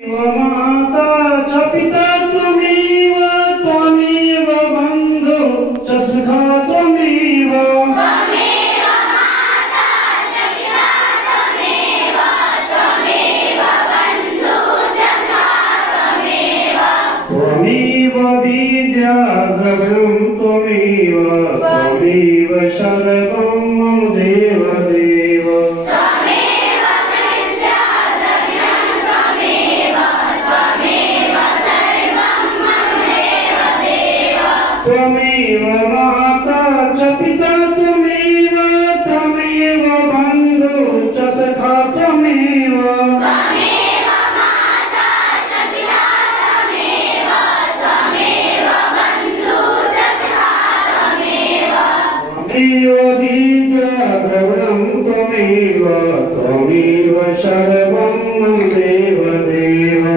माता च पिता त्वमेव त्वमेव बन्धु च सखा त्वमेव त्वमेव विद्या द्रव्यं त्वमेव त्वमेव सर्वं मम देवदेव त्वमेव माता च पिता त्वमेव त्वमेव बन्धु च सखा त्वमेव त्वमेव विद्या द्रविणं त्वमेव त्वमेव सर्वं मम देवदेव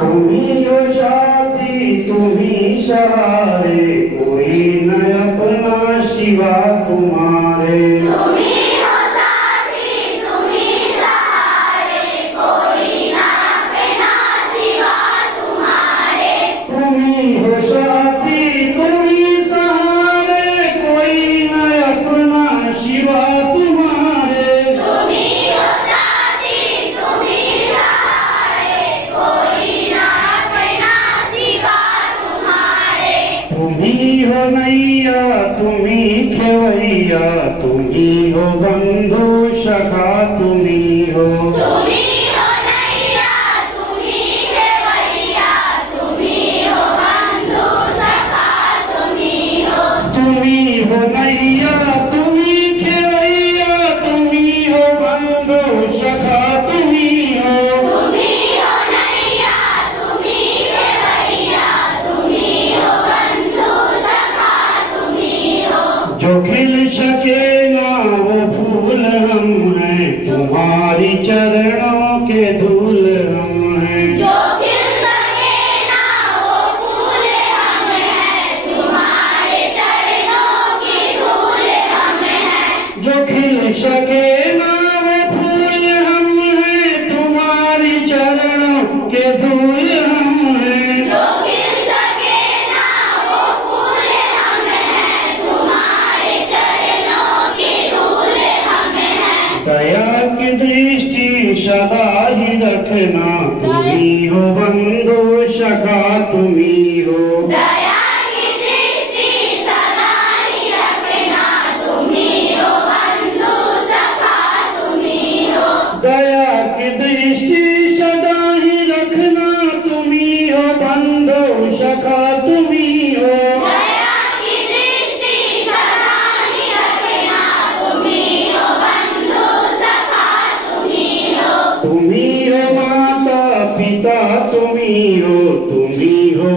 तुम्ही हो साथी तुम्ही सहारे कोई न अपना सिवा तुम्हारे तुम्ही हो साथी तुम्ही सहारे कोई न अपना सिवा तुम्हारे तुम्ही हो साथी तुम्ही सहारे कोई न अपना सिवा तुम्हारे तुम्ही हो साथी तुम्ही सहारे कोई न अपना सिवा तुम्हारे तुम्ही हो नैया तुम्ही खेवैया तुम्ही हो बंधु सखा तुम्ही हो तुम्ही हो नैया तुम्ही खेवैया तुम्ही हो बंधु सखा तुम्ही हो तुम्ही हो नैया तुम्ही खेवैया तुम्ही हो बंधु सखा तुम्ही हो तुम्ही हो नैया तुम्ही खेवैया तुम्ही हो बंधु सखा तुम्ही हो जो खिल सके ना वो फूल हम हैं तुम्हारी चरणों के धूल हम हैं जो खिल सके ना वो फूल हम हैं तुम्हारे चरणों की धूल हम हैं जो खिल सके ना वो फूल हम हैं तुम्हारी चरणों के धूल हम हैं जो खिल सके ना वो फूल हम हैं तुम्हारे चरणों की धूल हम हैं दया की दृष्टि सदा ही रखना तुम्ही हो बंधु सखा तुम्ही हो दया की दृष्टि सदा ही रखना तुम्ही हो बंधु सखा तुम्ही हो दया की दृष्टि सदा ही रखना तुम्ही हो बंधु सखा तुम्ही हो दया की दृष्टि सदा ही रखना तुम्ही हो बंधु सखा तुम्ही हो तुम्ही हो माता पिता तुम्ही हो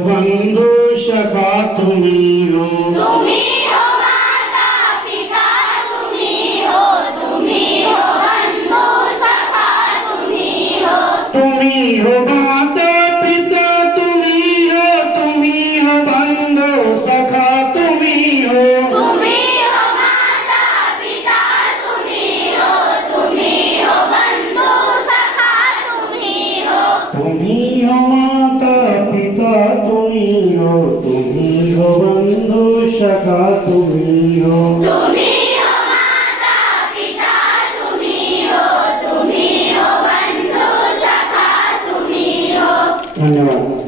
बंधु सखा तुम्ही हो तुम्ही हो माता पिता तुम्ही हो बंधु सखा तुम्ही हो तुम्ही हो माता पिता तुम्ही हो बंधु सखा तुम्ही हो तुम्ही हो माता पिता तुम्ही हो बंधु सखा तुम्ही हो तुम्ही हो माता पिता तुम्ही हो बंधु सखा तुम्ही हो तुम्ही हो माता पिता तुम्ही हो बंधु सखा तुम्ही हो धन्यवाद।